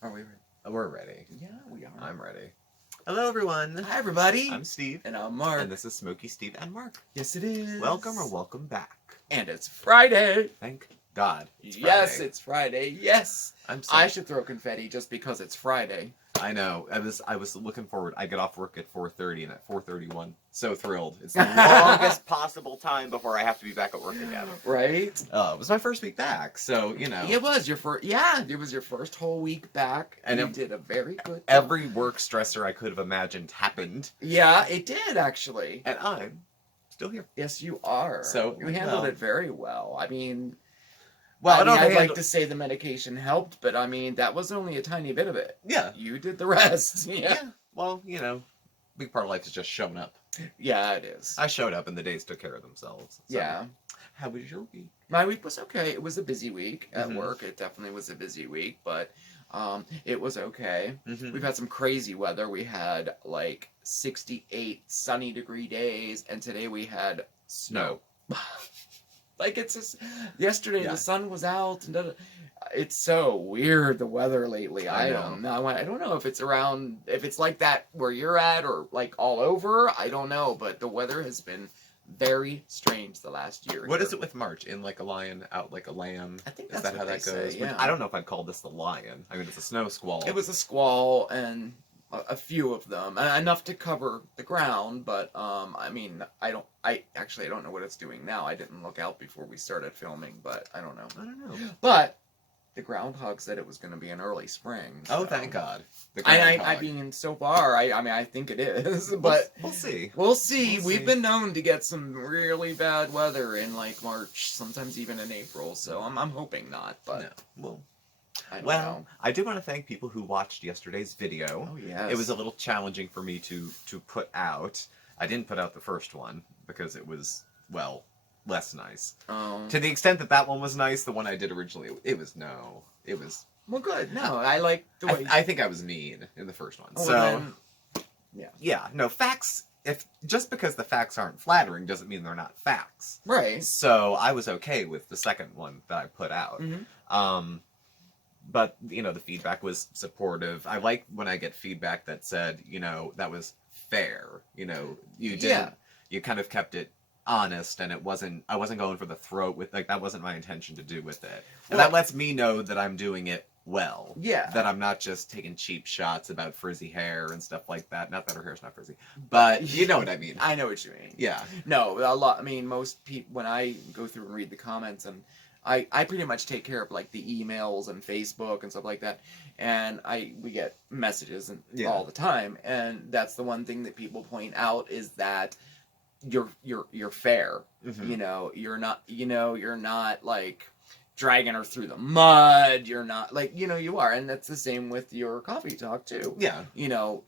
Are we ready? We're ready. Yeah, we are. I'm ready. Hello, everyone. Hi, everybody. I'm Steve. And I'm Mark. And this is SmokeySteveAndMarc. Yes, it is. Welcome or welcome back. And it's Friday. Thank God. Yes, it's Friday. Yes. I should throw confetti just because it's Friday. I know. I was looking forward. I get off work at 4:30, and at 4:31, so thrilled. It's the longest possible time before I have to be back at work again. Right? It was my first week back, so you know. It was your first. Yeah, it was your first whole week back, and you did a very good job. Every work stressor I could have imagined happened. Yeah, it did actually. And I'm still here. Yes, you are. So you handled it very well. I mean. Well, I'd like to say the medication helped, but I mean, that was only a tiny bit of it. Yeah. You did the rest. Yeah. Well, you know, big part of life is just showing up. Yeah, it is. I showed up and the days took care of themselves. So. Yeah. How was your week? My week was okay. It was a busy week at work. It definitely was a busy week, but it was okay. We've had some crazy weather. We had like 68 sunny degree days, and today we had snow. Like, it's just, yesterday the sun was out, and it's so weird, the weather lately. I don't know. I don't know if it's around, if it's like that where you're at, or like all over. I don't know, but the weather has been very strange the last year. What is it with March? In like a lion, out like a lamb? I think that's what how that goes? Say, yeah. I don't know if I'd call this the lion. I mean, it's a snow squall. It was a squall, and a few of them, enough to cover the ground, but I mean, I don't know what it's doing now. I didn't look out before we started filming, but I don't know. But the groundhog said it was going to be an early spring. So. Oh, thank God. I mean, so far, I think it is, but we'll see. We'll see. We've been known to get some really bad weather in like March, sometimes even in April. So I'm hoping not, but no. Well. I don't know. I do want to thank people who watched yesterday's video. Oh, yes. It was a little challenging for me to put out. I didn't put out the first one because it was, well, less nice. To the extent that one was nice, the one I did originally, it was. Well, good. No, I like the way... I think I was mean in the first one. Oh, so, then, yeah. No, facts... Just because the facts aren't flattering doesn't mean they're not facts. Right. So, I was okay with the second one that I put out. But, you know, the feedback was supportive. I like when I get feedback that said, you know, that was fair. You know, you kind of kept it honest, and I wasn't going for the throat with, like, that wasn't my intention to do with it. And that lets me know that I'm doing it well. Yeah. That I'm not just taking cheap shots about frizzy hair and stuff like that. Not that her hair's not frizzy. But you know what I mean. I know what you mean. Yeah. No, a lot, I mean, most people, when I go through and read the comments, and I pretty much take care of like the emails and Facebook and stuff like that, and we get messages all the time, and that's the one thing that people point out is that you're fair. You know, you're not like dragging her through the mud. You're not like, you know, you are, and that's the same with your coffee talk too. Yeah. You know,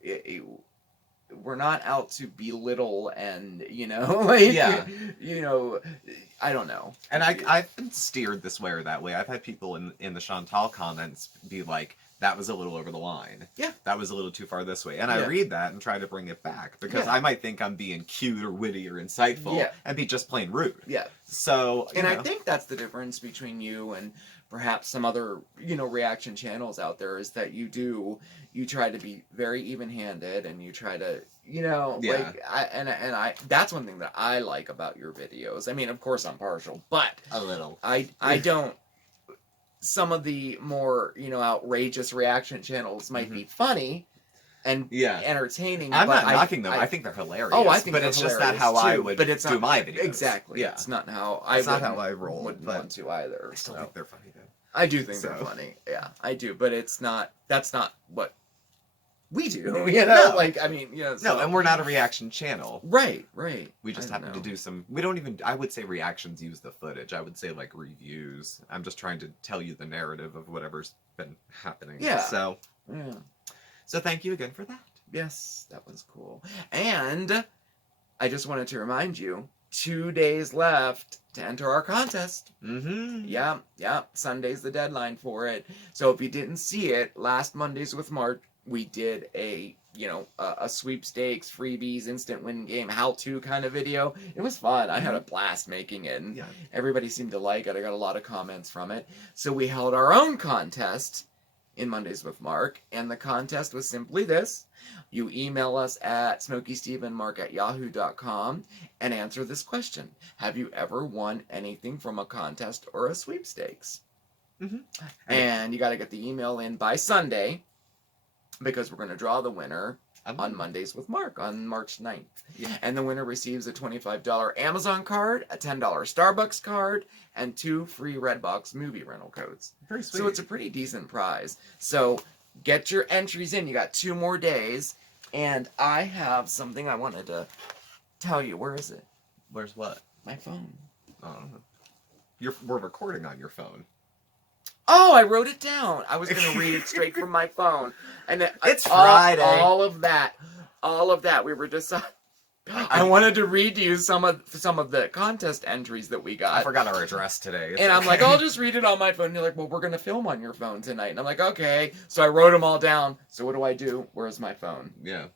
we're not out to belittle and, you know, like, you know, I don't know. And I've been steered this way or that way. I've had people in the Chantal comments be like, that was a little over the line. Yeah. That was a little too far this way. And I read that and try to bring it back because I might think I'm being cute or witty or insightful and be just plain rude. Yeah. So, and I think that's the difference between you and perhaps some other, you know, reaction channels out there is that you try to be very even-handed and you try to, you know, like, I that's one thing that I like about your videos. I mean, of course I'm partial, but a little. I don't, some of the more, you know, outrageous reaction channels might be funny and entertaining. I'm not knocking them. I think they're hilarious. Oh, I think but they're it's just not how I would do my videos. Exactly. Yeah. It's not how I roll. Wouldn't want to either. I still think they're funny though. I do think they're funny. Yeah, I do. But that's not what we do. You know, like, I mean, you know. No, and we're not a reaction channel. Right. We just happen to do some, we don't even, I would say reactions use the footage. I would say like reviews. I'm just trying to tell you the narrative of whatever's been happening. Yeah. So thank you again for that. Yes, that was cool. And I just wanted to remind you, 2 days left to enter our contest. Yeah. Sunday's the deadline for it. So if you didn't see it, last Mondays with Mark, we did a sweepstakes, freebies, instant win game, how-to kind of video. It was fun. I had a blast making it, and everybody seemed to like it. I got a lot of comments from it. So we held our own contest in Mondays with Mark. And the contest was simply this. You email us at SmokeySteveAndMarc@yahoo.com and answer this question. Have you ever won anything from a contest or a sweepstakes? And you got to get the email in by Sunday, because we're going to draw the winner on Mondays with Mark on March 9th. Yeah. And the winner receives a $25 Amazon card, a $10 Starbucks card, and 2 free Redbox movie rental codes. Very sweet. So it's a pretty decent prize. So get your entries in. You got 2 more days. And I have something I wanted to tell you. Where is it? Where's what? My phone. Oh. We're recording on your phone. Oh, I wrote it down. I was going to read it straight from my phone. And it's Friday. All of that. We were just... I wanted to read to you some of the contest entries that we got. I forgot our address today. And I'm like, I'll just read it on my phone. And you're like, well, we're going to film on your phone tonight. And I'm like, okay. So I wrote them all down. So what do? Where's my phone? Yeah.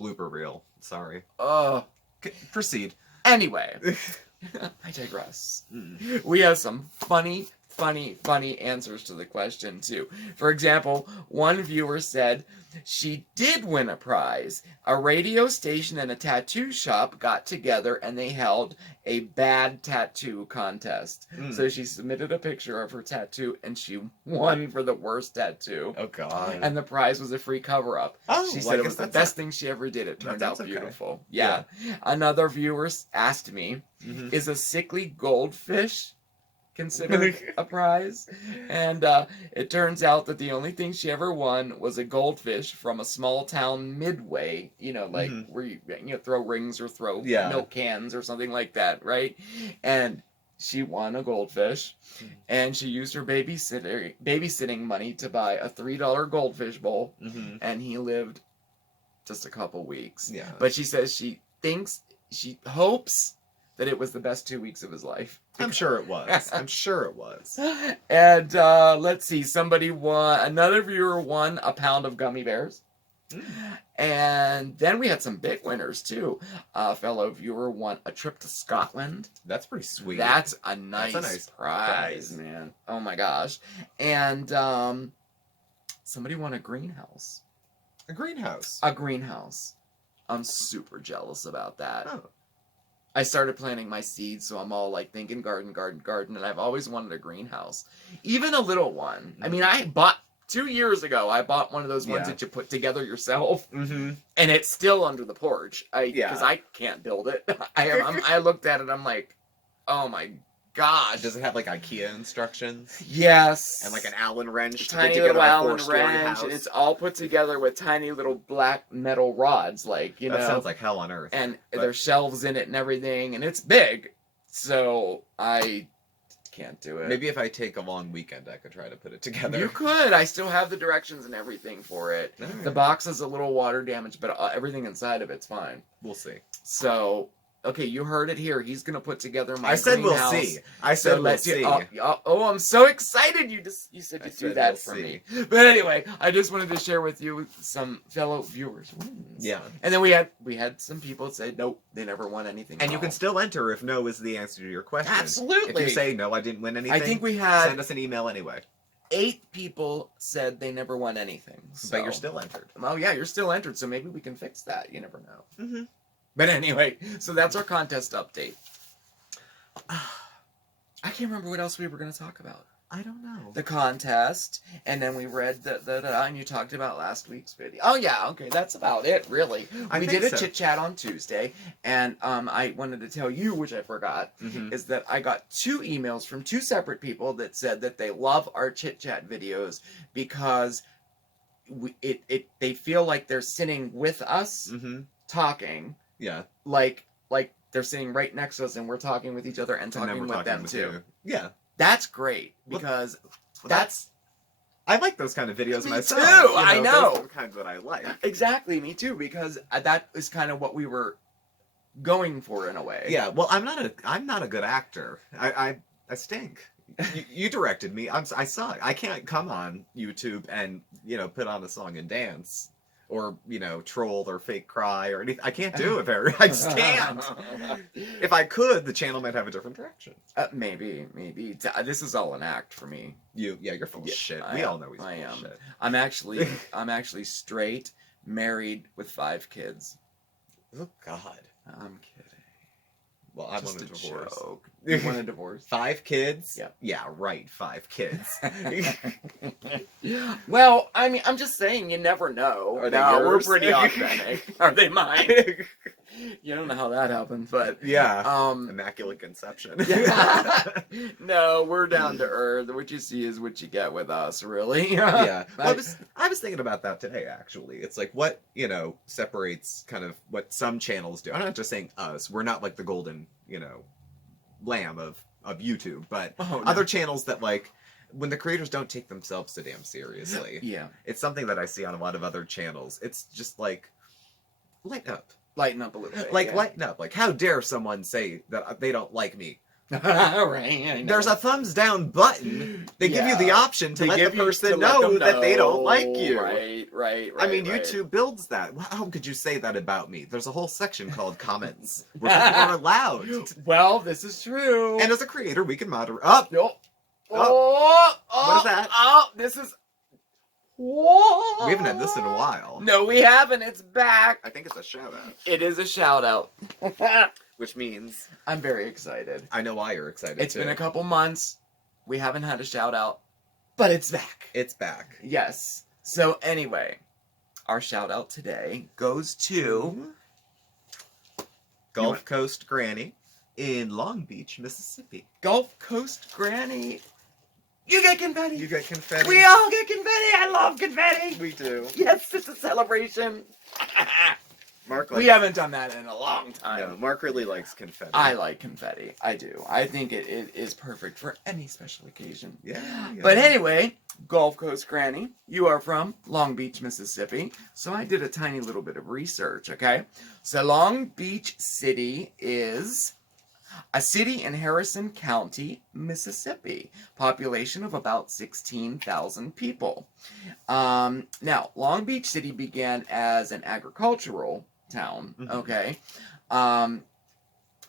Blooper reel. Sorry. Proceed. Anyway. I digress. We have some funny answers to the question, too. For example, one viewer said she did win a prize. A radio station and a tattoo shop got together and they held a bad tattoo contest. So she submitted a picture of her tattoo and she won for the worst tattoo. Oh, God. And the prize was a free cover-up. Oh, she said it was the best thing she ever did. It turned out beautiful. Okay. Yeah. Another viewer asked me, is a sickly goldfish considered a prize? And it turns out that the only thing she ever won was a goldfish from a small town midway, like where you throw rings or throw milk cans or something like that, right? And she won a goldfish, and she used her babysitting money to buy a $3 goldfish bowl, and he lived just a couple weeks. Yeah. But she says she hopes that it was the best 2 weeks of his life. I'm sure it was. And let's see. Another viewer won a pound of gummy bears. And then we had some big winners, too. A fellow viewer won a trip to Scotland. That's pretty sweet. That's a nice prize, man. Oh, my gosh. And somebody won a greenhouse. A greenhouse? A greenhouse. I'm super jealous about that. Oh. I started planting my seeds, so I'm all like thinking garden, and I've always wanted a greenhouse. Even a little one. I mean, I bought 2 years ago, I bought one of those ones that you put together yourself, and it's still under the porch. Because I can't build it. I looked at it, I'm like, oh my gosh. Does it have like IKEA instructions? Yes. And like an Allen wrench to tiny put together little a Allen 4-story wrench, house? and it's all put together with tiny little black metal rods, That sounds like hell on earth. And there's shelves in it and everything, and it's big, so I can't do it. Maybe if I take a long weekend, I could try to put it together. You could. I still have the directions and everything for it. Right. The box is a little water damaged, but everything inside of it's fine. We'll see. So... Okay, you heard it here. He's going to put together my I said greenhouse. We'll see. I said we'll see. Oh, I'm so excited you said you'd do that for me. But anyway, I just wanted to share with you some fellow viewers' wins. Yeah. And then we had some people that said, nope, they never won anything. And you can still enter if no is the answer to your question. Absolutely. If you say, no, I didn't win anything, I think we had... send us an email anyway. 8 people said they never won anything. So. But you're still entered. Oh, yeah, you're still entered, so maybe we can fix that. You never know. But anyway, so that's our contest update. I can't remember what else we were going to talk about. I don't know. The contest, and then we read and you talked about last week's video. Oh, yeah, okay, that's about it, really. We did a chit-chat on Tuesday, and I wanted to tell you, which I forgot, is that I got 2 emails from 2 separate people that said that they love our chit-chat videos because they feel like they're sitting with us talking. Yeah. Like they're sitting right next to us and we're talking with each other and talking with them too. Yeah. That's great because I like those kind of videos myself. Me too. I know. Those are the kinds that I like. Exactly, me too, because that is kind of what we were going for in a way. Yeah. Well, I'm not a good actor. I stink. You directed me. I suck. I can't come on YouTube and put on a song and dance. or, troll or fake cry or anything. I can't do it very. I just can't. If I could, the channel might have a different direction. Maybe. This is all an act for me. You're full of shit. We all know he's full of shit. I'm actually straight, married with 5 kids. Oh God. I'm kidding. Well, I want a divorce. Joke. You want a divorce? 5 kids? Yeah. Yeah, right. 5 kids. Well, I mean, I'm just saying, you never know. Are they yours? We're pretty authentic. Are they mine? You don't know how that happened, but yeah. Immaculate conception. No, we're down to earth. What you see is what you get with us, really. Yeah. Well, I was thinking about that today, actually. It's like what, separates kind of what some channels do. I'm not just saying us. We're not like the golden, lamb of YouTube, but other channels that like when the creators don't take themselves so damn seriously. Yeah. It's something that I see on a lot of other channels. It's just like, lighten up. Lighten up a little bit. Lighten up. Like, how dare someone say that they don't like me? Right. There's a thumbs down button. They give you the option to let the person know that they don't like you. Right. I mean, YouTube builds that. How could you say that about me? There's a whole section called comments where people are allowed. Well, this is true. And as a creator, we can moderate. What is that? This is... Whoa! We haven't had this in a while. No, we haven't. It's back. I think it's a shout out. It is a shout out. Which means I'm very excited. I know why you're excited. It's been a couple months. We haven't had a shout out, but it's back. It's back. Yes. So anyway, our shout out today goes to Gulf Coast Granny in Long Beach, Mississippi. Gulf Coast Granny. You get confetti. You get confetti. We all get confetti. I love confetti. We do. Yes, it's a celebration. Mark we haven't done that in a long time. No, Mark really likes confetti. I like confetti. I do. I think it is perfect for any special occasion. Yeah. But anyway, Gulf Coast Granny, you are from Long Beach, Mississippi. So I did a tiny little bit of research, okay? So Long Beach City is a city in Harrison County, Mississippi. Population of about 16,000 people. Now, Long Beach City began as an agricultural town, okay?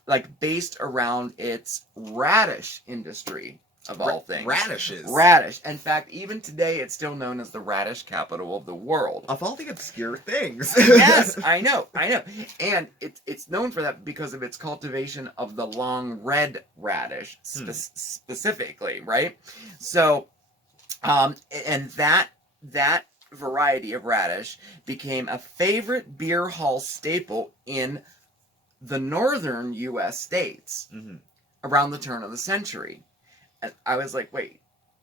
Like, based around its radish industry, of all things. Radishes. Radish. In fact, even today, it's still known as the radish capital of the world. Of all the obscure things. Yes, I know. And it's known for that because of its cultivation of the long red radish, specifically, right? So, and that variety of radish became a favorite beer hall staple in the northern U.S. states around the turn of the century. And I was like, wait,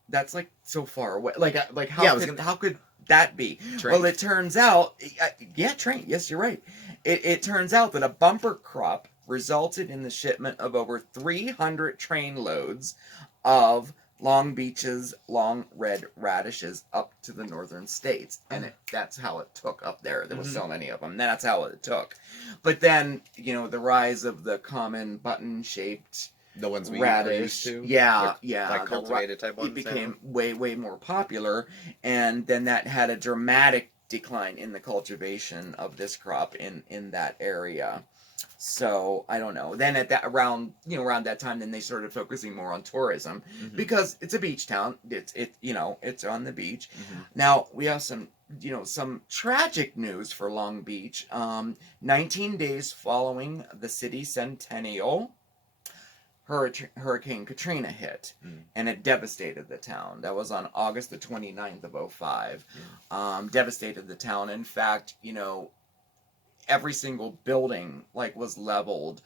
that's like so far away. Like how could that be? Train. Well, it turns out, train. Yes, you're right. It turns out that a bumper crop resulted in the shipment of over 300 train loads of Long Beach's long red radishes up to the northern states. And that's how it took up there. There was so many of them. That's how it took. But then, the rise of the common button-shaped the ones we radish, used to? Like cultivated type ones? It became way more popular, and then that had a dramatic decline in the cultivation of this crop in that area. So I don't know. Then around that time, then they started focusing more on tourism because it's a beach town. It's on the beach. Now we have some tragic news for Long Beach. 19 days following the city centennial, Hurricane Katrina hit, and it devastated the town. That was on August the 29th of 2005. Devastated the town. In fact, every single building was leveled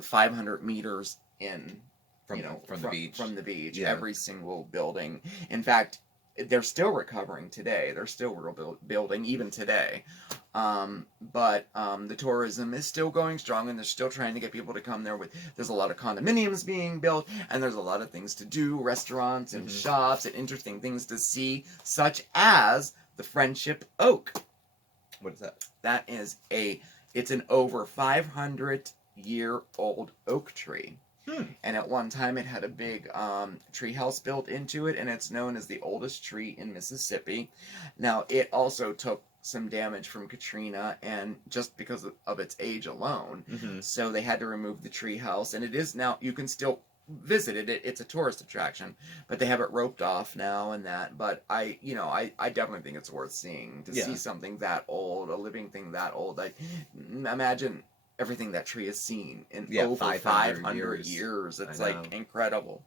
500 meters in from the beach. From the beach, every single building. In fact, they're still recovering today. They're still building even today. But the tourism is still going strong, and they're still trying to get people to come there. There's a lot of condominiums being built, and there's a lot of things to do, restaurants and shops and interesting things to see, such as the Friendship Oak. What is that? That is it's an over 500-year-old oak tree. And at one time it had a big tree house built into it, and it's known as the oldest tree in Mississippi. Now, it also took some damage from Katrina, and just because of its age alone. Mm-hmm. So they had to remove the treehouse, and it is now, you can still visit it. It's a tourist attraction, but they have it roped off now and that. But I definitely think it's worth seeing, to see something that old, a living thing that old. I imagine everything that tree has seen in over 500 years. It's like incredible.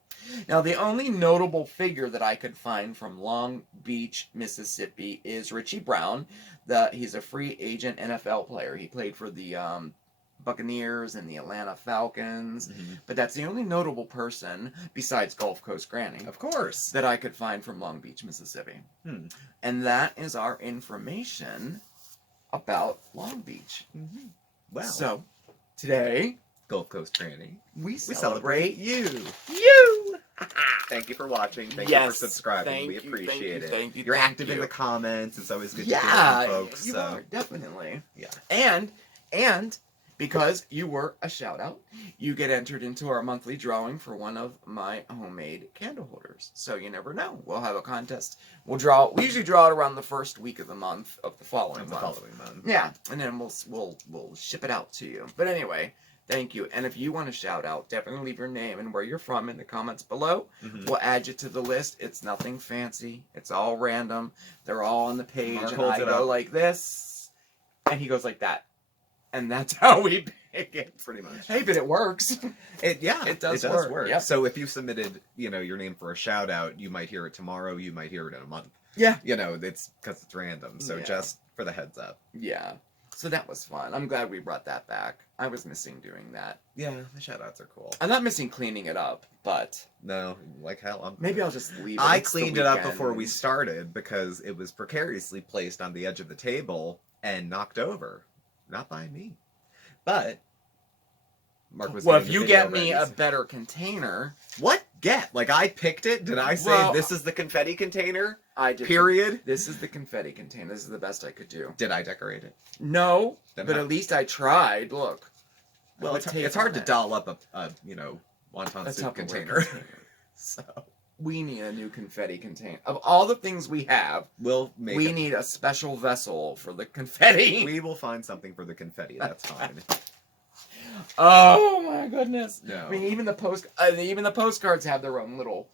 Now, the only notable figure that I could find from Long Beach, Mississippi is Richie Brown. He's a free agent NFL player. He played for the Buccaneers and the Atlanta Falcons. Mm-hmm. But that's the only notable person, besides Gulf Coast Granny, of course, that I could find from Long Beach, Mississippi. And that is our information about Long Beach. Mm-hmm. Wow. So, today, Gulf Coast Granny, we celebrate you. Thank you for watching. Thank you for subscribing. We appreciate it. Thank you. You're active in the comments. It's always good to hear from folks. You are, definitely. Yeah. And because you were a shout out, you get entered into our monthly drawing for one of my homemade candle holders. So you never know. We'll have a contest. We usually draw it around the first week of the month of the following month. Yeah, and then we'll ship it out to you. But anyway, thank you. And if you want to shout out, definitely leave your name and where you're from in the comments below. We'll add you to the list. It's nothing fancy. It's all random. They're all on the page. Mark and I go up like this, and he goes like that. And that's how we pick it. Pretty much. Hey, but it works. It does work. Yep. So if you submitted, your name for a shout out, you might hear it tomorrow. You might hear it in a month. Yeah. It's because it's random. So just for the heads up. Yeah. So that was fun. I'm glad we brought that back. I was missing doing that. Yeah, the shout outs are cool. I'm not missing cleaning it up, but no, like hell. Maybe I'll just leave it. I cleaned it up before we started because it was precariously placed on the edge of the table and knocked over. Not by me. But Mark was if you get me a better container. What? Like I picked it? Did I say this is the confetti container? I did. Period. This is the confetti container. This is the best I could do. Did I decorate it? No, but at least I tried. Look. Well, it's hard to doll up a wonton soup container. So we need a new confetti container. Of all the things we have, we need a special vessel for the confetti. We will find something for the confetti. That's fine. Oh my goodness! No. I mean, even the postcards have their own little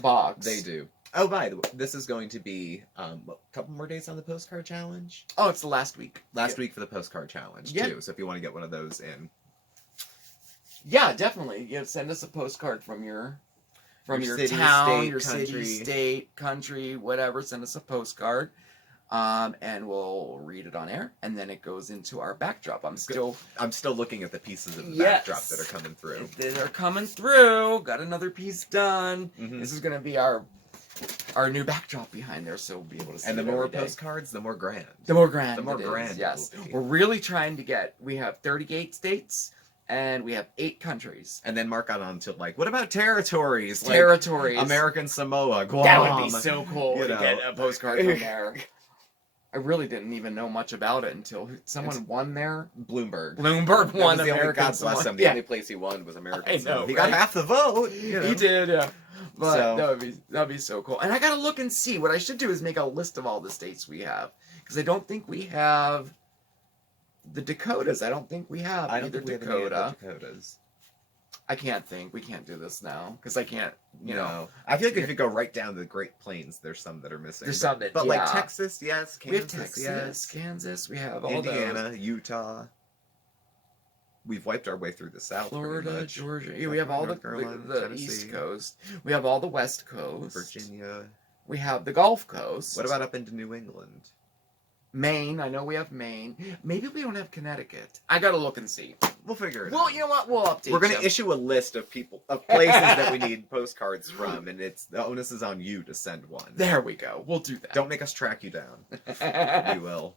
box. They do. Oh, by the way, this is going to be a couple more days on the postcard challenge. Oh, it's the last week. Last week for the postcard challenge too. So if you want to get one of those in, yeah, definitely. Send us a postcard from your city, town, state, your country. city, state, country, whatever. Send us a postcard. And we'll read it on air, and then it goes into our backdrop. I'm still looking at the pieces of the backdrop that are coming through. They're coming through. Got another piece done. Mm-hmm. This is gonna be our new backdrop behind there, so we'll be able to see. And the more postcards, the more grand. The more grand. The more grand. Yes, we're really trying to get. We have 38 states. And we have 8 countries. And then Mark got on to what about territories? Territories. Like American Samoa, Guam. That would be so cool to get a postcard from there. I really didn't even know much about it until someone won there. Bloomberg won American God bless him. The only place he won was American Samoa. He got half the vote. He did, yeah. But that'd be so cool. And I gotta look and see. What I should do is make a list of all the states we have. Because I don't think we have the Dakotas. I don't think we have either Dakota. Dakotas. I can't think. We can't do this now because I can't. No. I feel like if you go right down to the Great Plains, there's some that are missing. There's some that, but like Texas, yes. Kansas, we have Texas, yes. Kansas. We have all Indiana, Utah. We've wiped our way through the South. Florida, Georgia. Yeah, we have all the East Coast. We have all the West Coast. Virginia. We have the Gulf Coast. What about up into New England? Maine. I know we have Maine. Maybe we don't have Connecticut. I gotta look and see. We'll figure it out. Well, you know what? We'll update. We're gonna issue a list of places that we need postcards from, and the onus is on you to send one. There we go. We'll do that. Don't make us track you down. We will.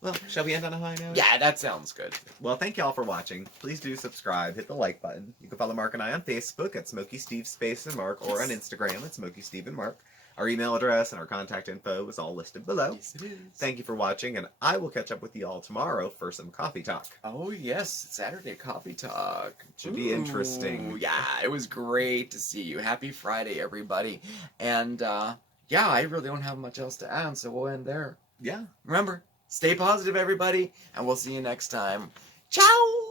Well, shall we end on a high note? Yeah, that sounds good. Well, thank y'all for watching. Please do subscribe. Hit the like button. You can follow Mark and I on Facebook at SmokeySteveAndMarc or on Instagram at SmokeySteveAndMarc. Our email address and our contact info is all listed below. Yes, it is. Thank you for watching, and I will catch up with you all tomorrow for some coffee talk. Oh, yes. Saturday coffee talk. Should be interesting. Yeah, it was great to see you. Happy Friday, everybody. And, yeah, I really don't have much else to add, so we'll end there. remember, stay positive, everybody, and we'll see you next time. Ciao!